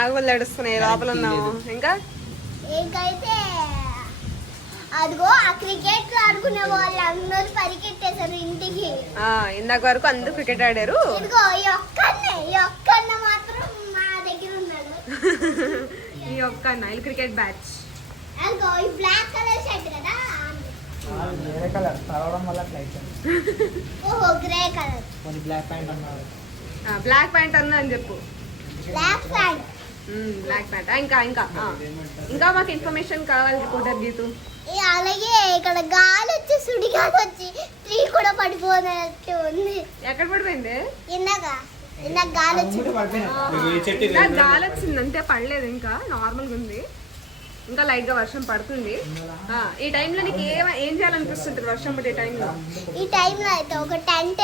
ఆగులు నడుస్తున్నాయి లోపల ఉన్నాము. ఇంకా ఇంకైతే అదిగో ఆ క్రికెట్ ఆడుకునే వాళ్ళు అందరూ పరిగెట్టేశారు ఇంటికి. ఇందాక వరకు అందరూ క్రికెట్ ఆడారు. ఇదిగో ఈ ఒక్కన్న మాత్రం మా దగ్గర ఉన్నాడు. ఈ ఒక్క నైల్ క్రికెట్ బ్యాచ్. అదిగో ఈ బ్లాక్ కలర్ షర్ట్ కదా, వేరే కలర్ తరవడం వల్ల అట్లా అయిపోయింది. ఓహో గ్రే కలర్. కొన్ని బ్లాక్ ప్యాంట్ అన్నారు. బ్లాక్ ప్యాంట్ అన్నా అని చెప్పు. Black pant. Black pant. ఇంకా మాకు ఇన్ఫర్మేషన్ కావాలి రిపోర్టర్ గీతు. అలాగే ఇక్కడ గాలి వచ్చి సుడిగాలి వచ్చి ట్రీ కూడా పడిపోయినట్టు ఉంది. ఎక్కడ పడిపోయింది? ఇందాక గాలి వచ్చింది. గాలి వచ్చింది అంతే, పడలేదు. ఇంకా నార్మల్గా ఉంది. ఇంకా లైట్ గా వర్షం పడుతుంది. ఈ టైంలో నీకు ఏం చేయాలనిపిస్తుంటుంది వర్షం పడే టైంలో? ఈ టైంలో అయితే ఒక టెంట్